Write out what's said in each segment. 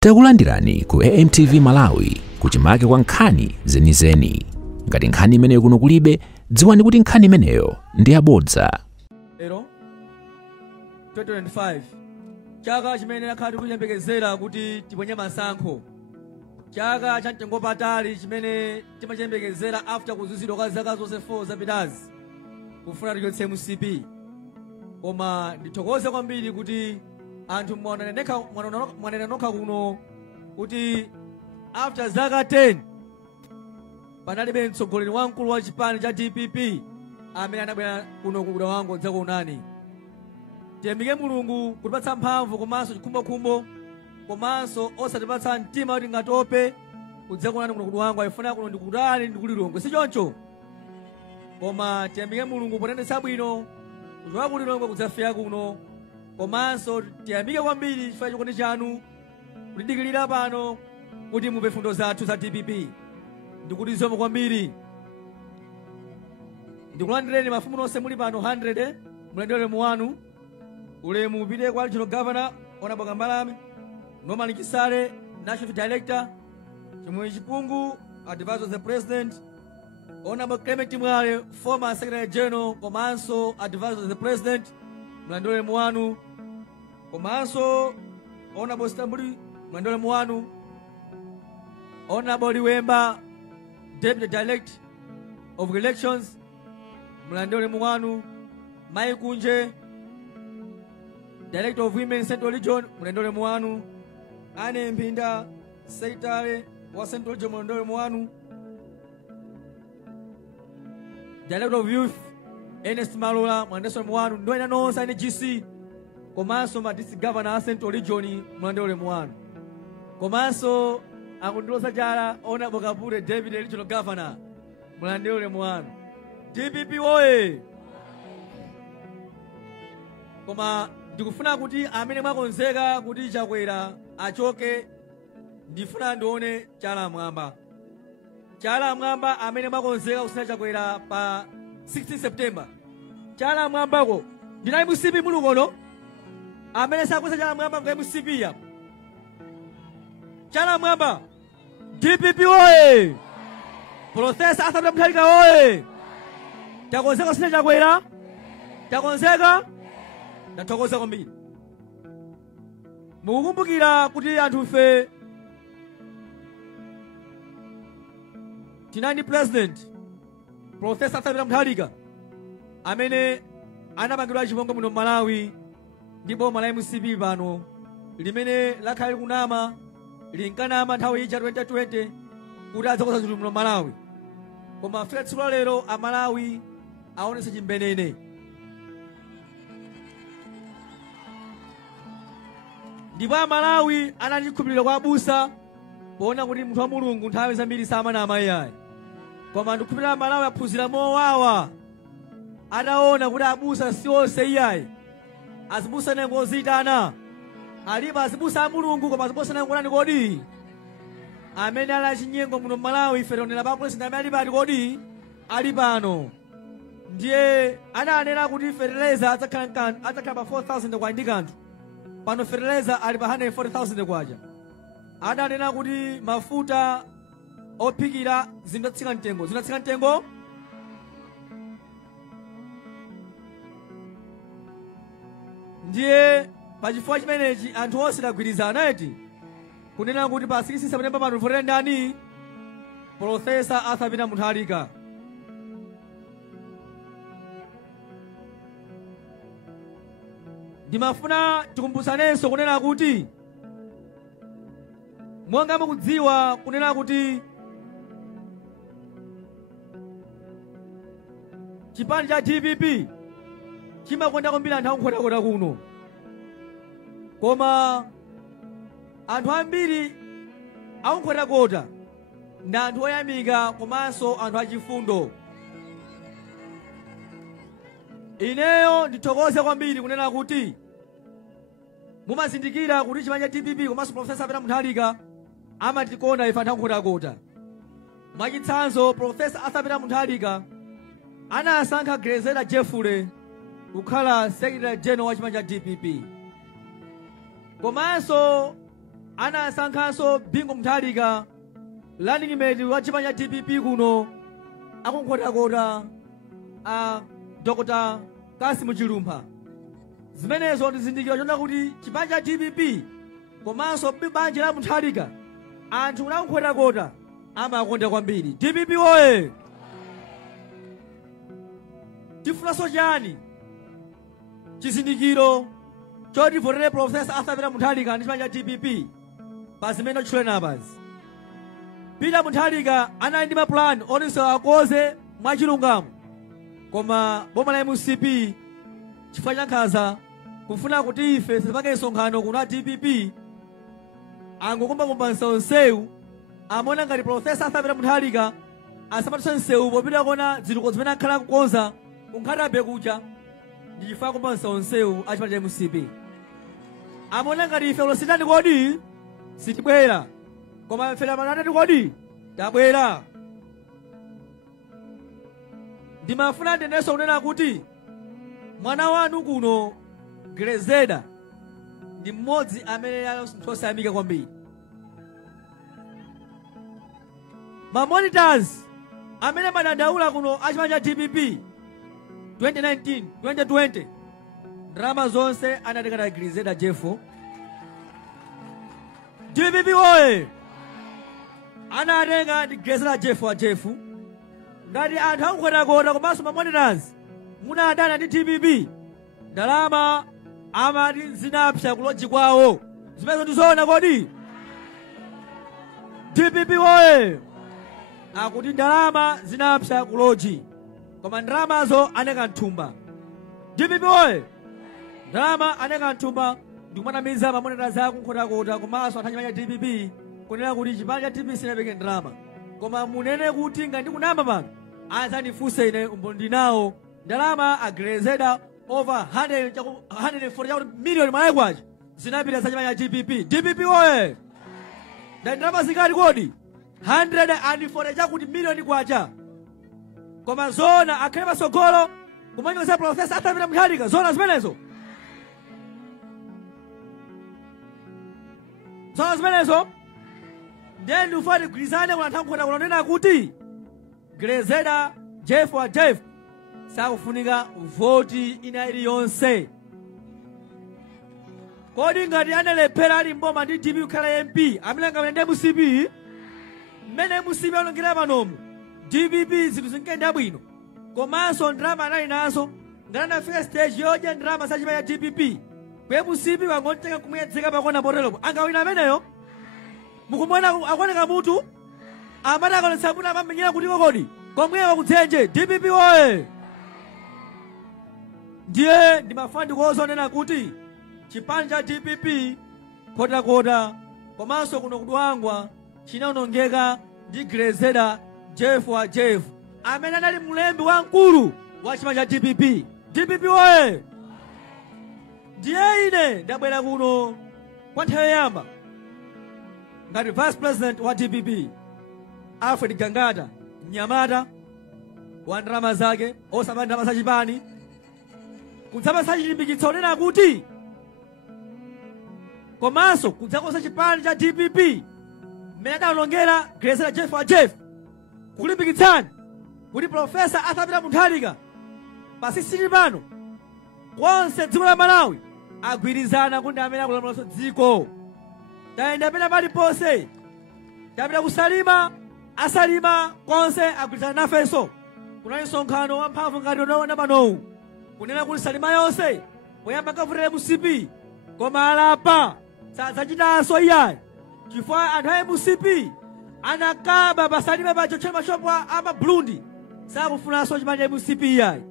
Takulandirani ku AMTV Malawi kuchimake kwa nkhani zenizeni. Ngati nkhani imeneyo kuno kulibe, dziwani kuti nkhani imeneyo ndi yabodza. Ero 2025 chaka chimene nakhala tikuyembekezera kuti tiponye masankho, chaka cha mtengo patali chimene timachembekezera after kuzuzidwa kwa zaka zonse 4 zapitazi kufuna tichotse MCP. Koma ndithokoze kwambiri kuti anthu mwanena nokha kuno kuti after zaka 10 panalibe mtsogoleri wamkulu wa chipani cha DPP amene anabwera kuno kuda wangu dzako unani. Tiyamike Mulungu kutipatsa mphamvu komanso chikhumbokhumbo komanso osatipatsa mtima kuti ngatope kudzako unani kuno kuda wangu ayifuna kuno ndikutali ndikulilongwe si choncho. Koma tiyamike Mulungu potendetsa bwino kuchoka kulilongwe kudzafika kuno. Komanso tiyamike kwambiri chifukwa chikondi chanu kutidikirira pano kuti mupe fundo zathu za DPP. Ndikuti zomwe kwambiri. Ndikulandireni mafumu nonse muli pano 100 mulendere mu wanu. Ulemu upite kwa Regional Governor Honorable Mbalame, Norman Kisale, National Director, Chimwe Chipungu, Advisor of the President, Honorable Clement Mwale, former Secretary General, komanso Advisor of the President, mulendere mu wanu. Komanso Honorable Stambuli, mulendere mu wanu. Honorable Liwemba, Deputy Director of Elections, Mlandole Muwanu. Mai Kunje, Director of Women Central Region, Mlandole Muwanu. Ane Mpinda, Secretary wa Central Region, Mlandole Muwanu. Director of Youth, Ernest Malola, Mlandole Muwanu. Ndoina nonsa NGC, komanso ma District Governor Central Region, Mlandole Muwanu. Komanso akundilosa jala Honorable Kapule David Regional Governor Mlandole Muwanu. DPP oye. Koma ndikufuna kuti amene mwakonzeka kuti chakwera achoke, ndifuna ndione chala mwamba. Chala mwamba amene mwakonzeka kusina chakwera pa 16 September. Chala mwambako ndinali MCP mulukono amene sakwesa chala mwamba kwa MCP ya. Chala mwamba DPP oye. Professor Arthur Mutharika oye. Takonzeka sina chakwera. Takonzeka. Ndathokoza kwambiri. Mukukumbukira kuti anthu fe tinani President Professor Arthur Mutharika amene anapangidwa chipongwe muno Malawi ndi boma la MCP pano limene lakhala likunama linkanama nthawi ija 2020 kuti adzakoza zinthu muno Malawi. Koma fika tsiku la lero Amalawi aonesa chimbenene. Ndipo Amalawi analikhulupirira kwa abusa poona kuti munthu wa Mulungu nthawi zambiri samanama ayayi. Koma ndikukhulupirira Amalawi aphunzira mowawa ataona kuti abusa si onse iyayi. Azibusa nengo zitana. Alipo azibusa a Mulungu koma azibusa nengo nani kodi? Amene ala chinyengo muno Malawi ife tonera pa president amene ali pati kodi ali pano. Ndiye ananena kuti fertilizer adzakhala pa 4,000 kwa ndi kanthu. Pano fertilizer ali pa 140,000 kwacha. Ananena kuti mafuta ophikira zinatsika mtengo. Zinatsika mtengo? Ndiye pachifukwa chimenechi anthu onse tagwirizana eti kunena kuti pa 16 September pano votera ndani? Professor Arthur Mutharika. Ndimafuna tikumbutsanenso kunena kuti monga mukudziwa kunena kuti chipani cha DPP chimakonda kwambiri anthu akukhotakota kuno. Koma anthu ambiri akukhotakota ndi anthu oyamika komanso anthu achifundo. Ineyo ndithokoze kwambiri kunena kuti mumazindikira kuti chipani cha DPP komanso Professor Arthur Mutharika amatikonda ife anthu akukhotakota. Mwachitsanzo Professor Arthur Mutharika anasankha Grezera Jeffule kukhala Secretary General wa chipani cha DPP. Komanso anasankhanso Bingu Mutharika running mate wa chipani cha DPP kuno akunkotakota a Dr. Kassim Chilumpha. Zimenezo ndizindikiro chona kuti chipani cha DPP komanso banja la Mutharika anthu akunkotakota amakonda kwambiri. DPP oye! Tifunaso chani chizindikiro choti votere Profesa Arthur Mutharika ndi chipani cha DPP pazimene tchuleni apazi. Peter Mutharika anali ndi mapulani onse akoze mwachilungamo, koma boma la MCP chifukwa cha nkhanza kufuna kuti ife tipake msonkhano kuno a DPP angokumbakumba msewu nsewu amona ngati Profesa Arthur Mutharika asapatuse nsewu popita kona zituko zimene akhala kukonza kunkhatabe kucha ndi chifukwa kumba msewu nsewu a chipani cha MCP. Amona ngati ife ulositani kodi sitibwera, koma ife tamanatati kodi tabwera. Ndimafuna ndenenso kunena kuti mwana wanu kuno Grezeda ndi mmodzi amene osayamika kwambiri. Mamonitors amene madandaula kuno a chipani cha DPP 2019 2020 ndalama zonse anatenga Grezeda Jeffo. DPP oye! Anatenga ndi Grezeda Jeffo Jeffu. Ngati anthu akunkotakota komanso mamonitors munadana ndi DPP ndalama amati zinapsa kuloji kwawo. Zimenezo ndizoona kodi? DPP oye! Akuti ndalama zinapsa kuloji koma ndalamazo aneka mthumba. DPP oye! Ndalama aneka mthumba ndikumaniza mamonitors akunkotakota komanso anthu a DPP kunena kuti chipani cha DPP sinapeke ndalama. Koma munene kuti ngati kunamba pano adzandifunse ine umboni nawo ndalama a Grezeda over 140 million malaikwachi zinapita za chipani cha DPP. DPP oye! Ndi ndalama zingati kodi? 140 chakuti million kwacha. Koma zona akhale pasogolo kumanyoza Profesa Arthur Mutharika zona zimenezo. Zona zimenezo ndiye ndifati kugwirizane kuna anthu kunena kuti Grezeda Jeffo Jeffu sakufunika voti ina iliyonse. Kodi ngati analephera ali mboma ndi DPP kukhala MP amene ngamene ndi MCP mmene MCP alongira panomu DPP zinthu zinkenda bwino komanso ndalama anali nazo ngati anafika stage yodya ndalama za chipani cha DPP kwe MCP wangotenga kumuyedzeka pakona poteropo angawina ameneyo. Mukumwena akuoneka mutu amene akonetsa kuti amamenyera kuti kodi komwewa kudzenje. DPP oye! Ndiye ndimafuna ndikozonena kuti chipani cha DPP kotakota komanso kuno kudwangwa chinawonongeka ndi Grezeda Jeffo Jeffu amene anali mlembi wamkulu wa chipani cha DPP. DPP oye! Ndiye ine ndabwera kuno kwa nthawi yoyamba ngati Vice President wa DPP Alfred Gangata Nyamata wa ndalama zake osama ndalama za chipani kudzapasa chilimbikitso onena kuti komanso kudzakosa chipani cha DPP mmene adawonongera Grezeda Jeffo Jeffu kulimbikitsani kuti Profesa Arthur Mutharika pasisiti pano konse dziko la Malawi agwirizana kuti amene akulamulanso dziko. Tayenda pena paliponse tapita kusalima asalima konse agwirizana nafenso. Kunali msonkhano wamphamvu ngati unaona panowu kunena kuti salima yonse poyamba kavutira MCP koma alapa sadzachitanso iyayi chifukwa anthu a MCP anakaba pasalima pacho tchema mashopo ama Burundi sakufunanso chipani cha MCP iyayi.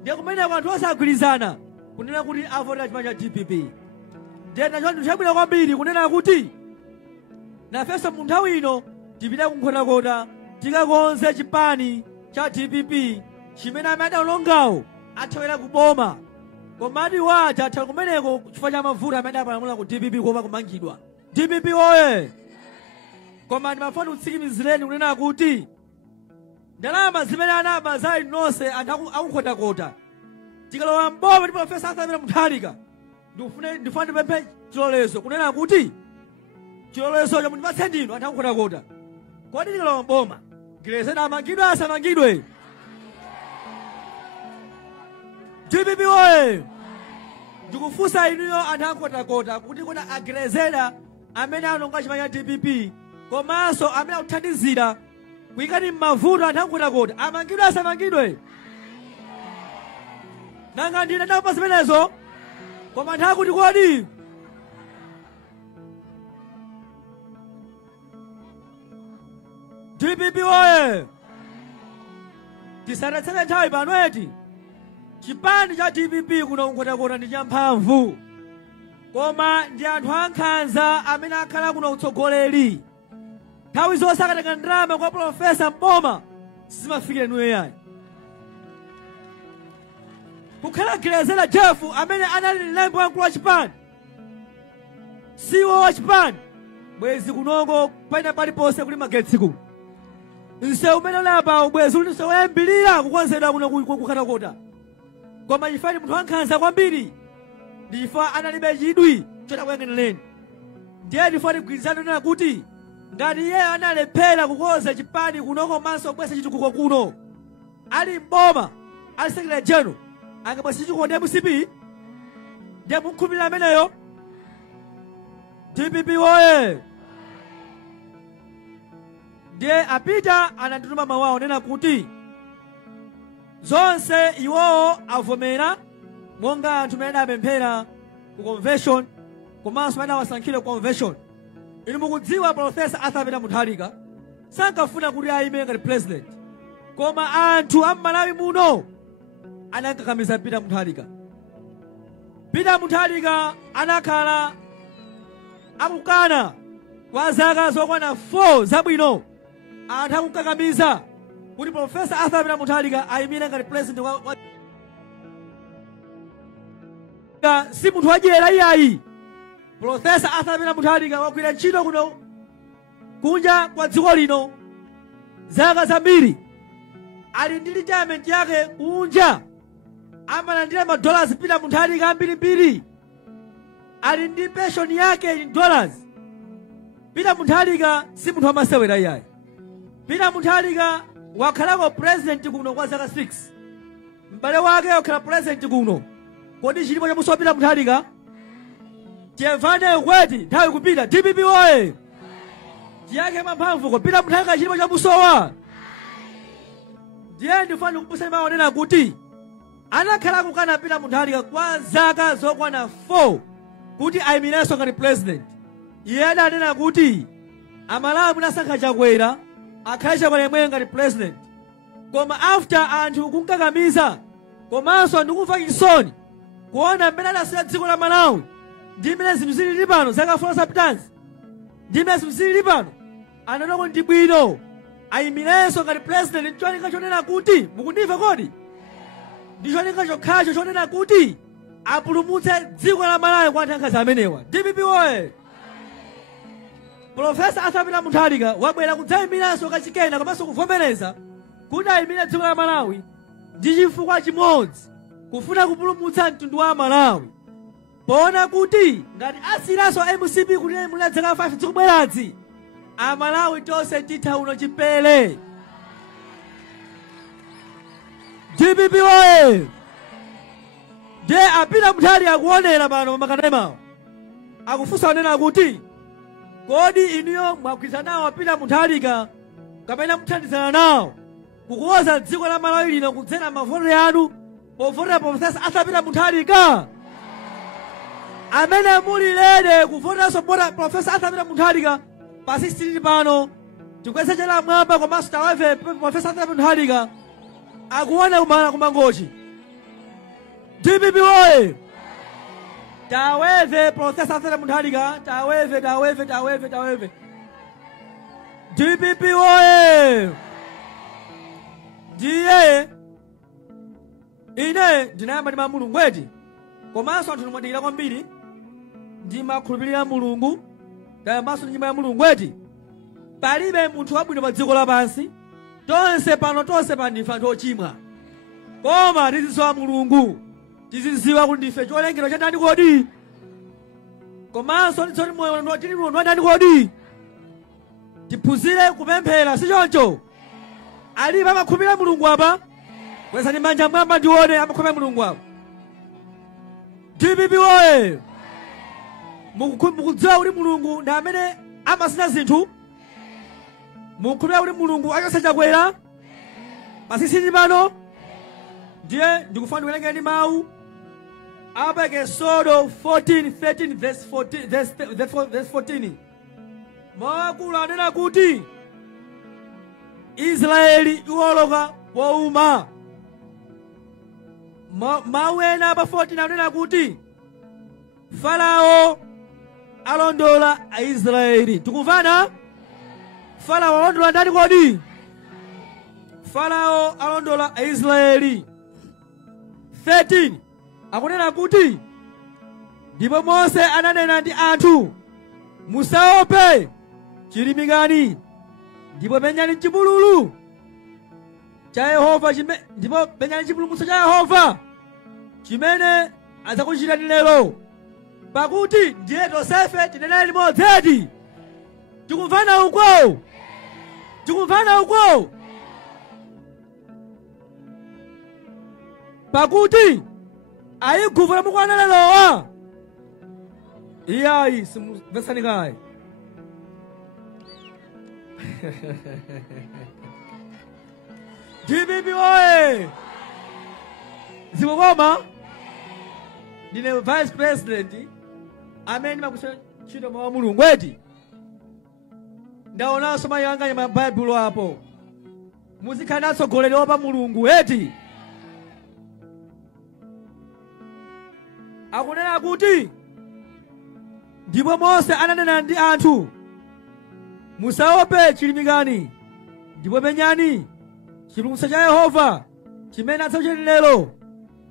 Ndiye kumeneko anthu onse agwirizana kunena kuti avotera chipani cha DPP. Ndiye nacho chabwino kwambiri kunena kuti nafenso mu nthawi ino tipita kunkhotakota tikakonze chipani cha DPP chimene amene adawonongawo athawera kuboma komati waja athawa kumeneko chifukwa cha mavuto amene apalamula ku DPP koma kumangidwa. DPP oye! Koma ndimafuna kutsikimizireni kunena kuti ndalama zimene anaba za nonse anthu akunkhotakota tikalowa mboma ndi Profesa Arthur Mutharika ndifuna ndipemphe chilolezo kunena kuti chilolezo chomwe ndipatse ndinu anthu akukhotakota. Kodi tikalowa mboma Gilezeni amangidwe asamangidwe? DPP oye! Ndikufunsa inuyo anthu akukhotakota kuti kodi Agilezeni amene anonga chuma cha DPP komanso amene akuthandizira kuyikani m'mavuto anthu akukhotakota amangidwe asamangidwe? Nanga ndine ndamva zimenezo koma anthu akuti kodi? DPP oye! Tisanetsere nthawi pano eti chipani cha DPP kuno kukhotakota ndi champhamvu, koma ndi anthu ankhanza amene akhala kuno utsogoleri. Nthawi zonse akatenga ndalama kwa profesa mboma sizimafikira inuyo yayi. Kukhala Gilezeni Jeff amene anali mlembi wamkulu wa chipani, CEO wa chipani, bwezi kunongo paina paliponse kuli magetsi kuno. Nsewu umene ulapa ubwezi uli nsewu woyambilira kukonzedwa kuno kukhotakota. Koma chifukwa ndi munthu wankhanza kwambiri, ndi chifukwa analibe chidwi chotakuyang'anireni. Ndiye chifukwa tigwirizane nena kuti ngati iye analephera kukonza chipani kuno komanso kubweretsa chitukuko kuno, ali mboma, ali secretary general, angabweretsa chitukuko ndi MCP? Ndiye mukhulupirira ameneyo? DPP oye! Ndiye apita anandituma mawu awo nena kuti zonse iwowo avomera monga anthu amene apemphera ku convention komanso amene awasankhire ku convention. Inu mukudziwa Profesa Arthur Peter Mutharika sankafuna kuti ayime ngati president, koma anthu a Malawi muno anakakamiza Peter Mutharika. Peter Mutharika anakhala akukana kwa zaka zokwana 4 zabwino, anthu akukakamiza kuti Profesa Arthur Peter Mutharika ayimire ngati president si munthu wadyera iyayi. Profesa Arthur Peter Mutharika wagwira ntchito kuno kunja kwa dziko lino zaka zambiri, ali ndi retirement yake kunja, amalandira $. Peter Mutharika ambirimbiri ali ndi pension yake in dollars. Peter Mutharika si munthu wamasewera iyayi. Peter Mutharika wakhalako president kuno kwa zaka 6, m'bale wake wakhala president kuno. Kodi chilipo chamuso wa Peter Mutharika? Tiyemvane kweti nthawi kupita. DPP oye! Tiyake mamphamvuko Peter Mutharika chilipo chamusowa. Ndiye ndifuna kukumbutsa mawu onena kuti anakhala kukana Peter Mutharika kwa zaka zokwana 4 kuti ayimirenso ngati president. Iye adanena kuti Amalawi munasankha Chakwera akhale Chakwera yemwe ngati president, koma after anthu kunkakamiza komanso ndikumva chisoni kuona mmene adasiya dziko la Malawi ndi mmene zinthu zilili pano zaka 4 zapitazi, ndi mmene zinthu zilili pano, ananoko ndi bwino ayimirenso ngati president. Ndicholinga chonena kuti, mukundimva kodi? Ndicholinga chokhacho chonena kuti apulumutse dziko la Malawi kwa anthu ankhanza amenewa. DPP oye! Profesa Arthur Peter Mutharika wabwera kudzayimiranso kachikena komanso kuvomereza kuti ayimire dziko la Malawi ndi chifukwa chimodzi, kufuna kupulumutsa mtundu wa Malawi. Poona kuti ngati asiranso MCP kuti muli zaka 5 zikubweradzi, Amalawi tonse titha uno chipele. DPP oye! Ndiye apita Mutharika akuonera pano makanemawo akufunsa onena kuti kodi inuyo mwagwirizana nawo Peter Mutharika kapena muthandizana nawo kukonza dziko la Malawi lino kudzera mavoto yanu povotera Profesa Arthur Peter Mutharika? Amene muli lede kuvoteranso Profesa Arthur Peter Mutharika pasi sitili pano tikweza chala mwamba komanso taweve Profesa Arthur Peter Mutharika akuona kumana kumangochi. DPP oye! Taweve Profesa Arthur Peter Mutharika, taweve. DPP oye! Ndiye ine ndinayamba ndi Mulungu eti, komanso anthu ndimwadikira kwambiri, ndimakhulupirira Mulungu, ndayambanso ndi nyimbo ya Mulungu eti palibe munthu wabwino pa dziko lapansi, tonse pano ndife anthu ochimwa, koma tizidziwa Mulungu, tizidziwa kuti ndife cholengedwa cha ndani kodi? komanso nditsoni moyo watili muno wadani kodi tiphunzire kupemphera sichoncho alipo amakhulupirira mulungu apa kwezani manja mwamba ndione amakhulupirira mulungu apa DPP woye mukudziwa kuti mulungu ndi amene amasina zinthu mukukhulupirira kuti mulungu achotsa chakwera pasisini pano ndiye ndikufuna ndiwerengeni mawu apa Exodo 14:13 verse 14 mawu akulu anena kuti Israeli iwoloka pouma. Mawu ena apa 14 anena kuti Farao alondola Aisraeli. Tikuvana? Farao alondola ndani kodi? Farao alondola Aisraeli. 13 akunena kuti ndipo Mose ananena ndi anthu musaope chilimikani ndipo penyani chipululu cha Yehova ndipo penyani chipulumutso cha Yehova chimene adzakuchitani lero pakuti ndiye tonsefe tineneri limodzi eti tikumvana uko pakuti Aigupto mukwana lerowa iyayi simumvesani kaye DPP oye zikukoma ndine vice president amene ndimakusira ntchito mawu a Mulungu eti ndaonanso mayi anga mabaibulo apo muzikhala ndi atsogoleri opa Mulungu eti akunena kuti ndipo Mose ananena ndi anthu musaope chilimikani ndipo penyani chipulumutso cha Yehova chimene adzakuchitani lero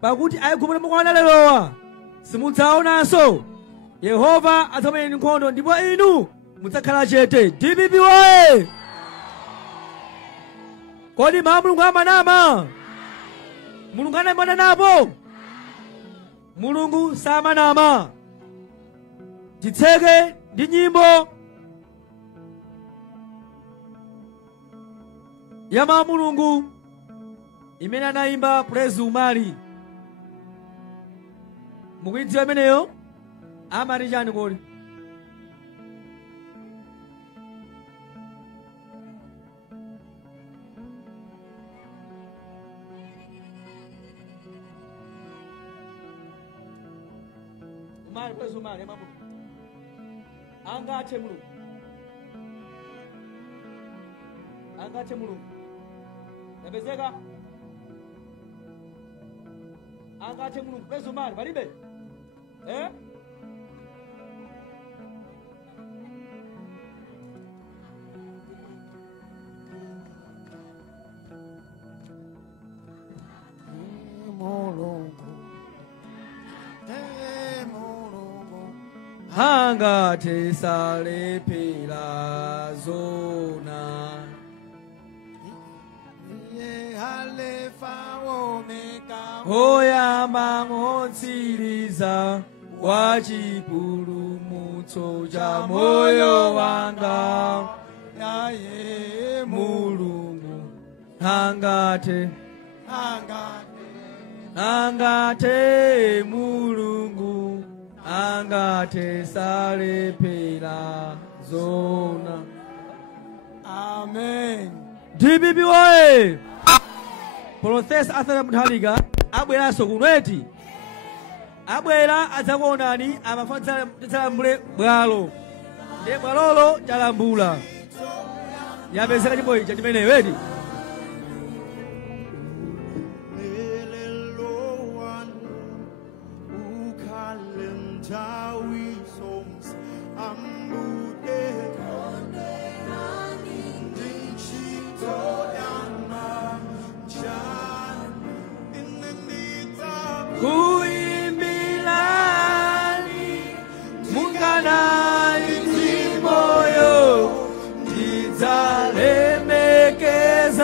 pakuti Aigupto mukwana lerowa simudzaonanso Yehova adzamenyani nkhondo ndipo inu mudzakhala chete. DPP woye kodi mawu Mulungu amanama? Mulungu anamana napo? Mulungu samanama. Titseke ndi nyimbo ya mawu Mulungu imene anayimba Praise Umali. Mukuidziwa imeneyo? Amati chani kodi? Umali, Praise Umali, mawu Mulungu. Angathe Mulungu. Angathe Mulungu. Yapezeka? Angathe Mulungu. Praise Umali, palibe? Angathe salephera zona oyamba ngotsiriza wa chipulumutso cha moyo wanga yaye Mulungu angathe Mulungu angathe salephera zona. Amen. DPP woye Professor Arthur Muthalika abweranso kuno eti abwera adzakuonani amafuna tidzalambule bwalo ndiye bwalolo talambula yapezeka nyimbo ija chimeneyo eti kuimbilani munganali ndi moyo tidzalemekeza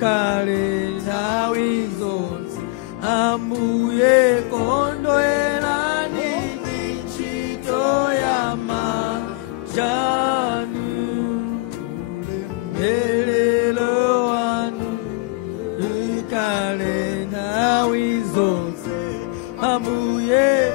ukale nthawi zonse Ambuye kondwerani ntchito ya manja Elelo wanu ukale nthawi zonse Ambuye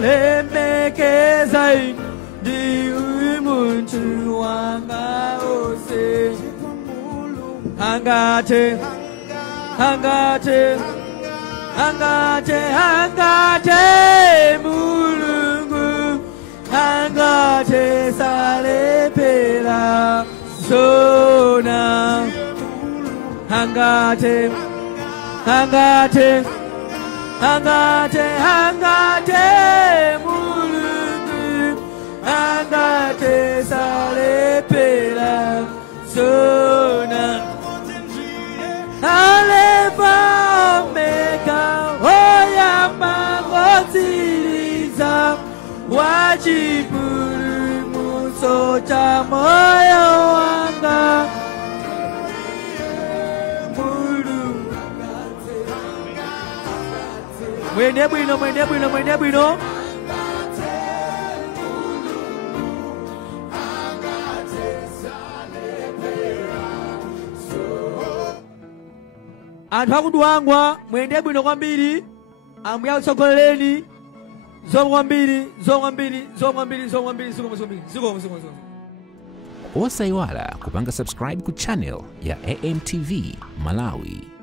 Lemekeza ndi umuntu wanga ose Hangate mulungu Hangate salepela zona Hangate mulungu Hangate salepela zona Alefa omega oyamba ngoziliza wajiburu musocha moyo wanga Mwende bwino Anthu akudwangwa mwende bwino kwambiri Ambuye akutsogolereni zomwambiri zikomo Osayiwala kupanga subscribe ku channel ya AMTV Malawi.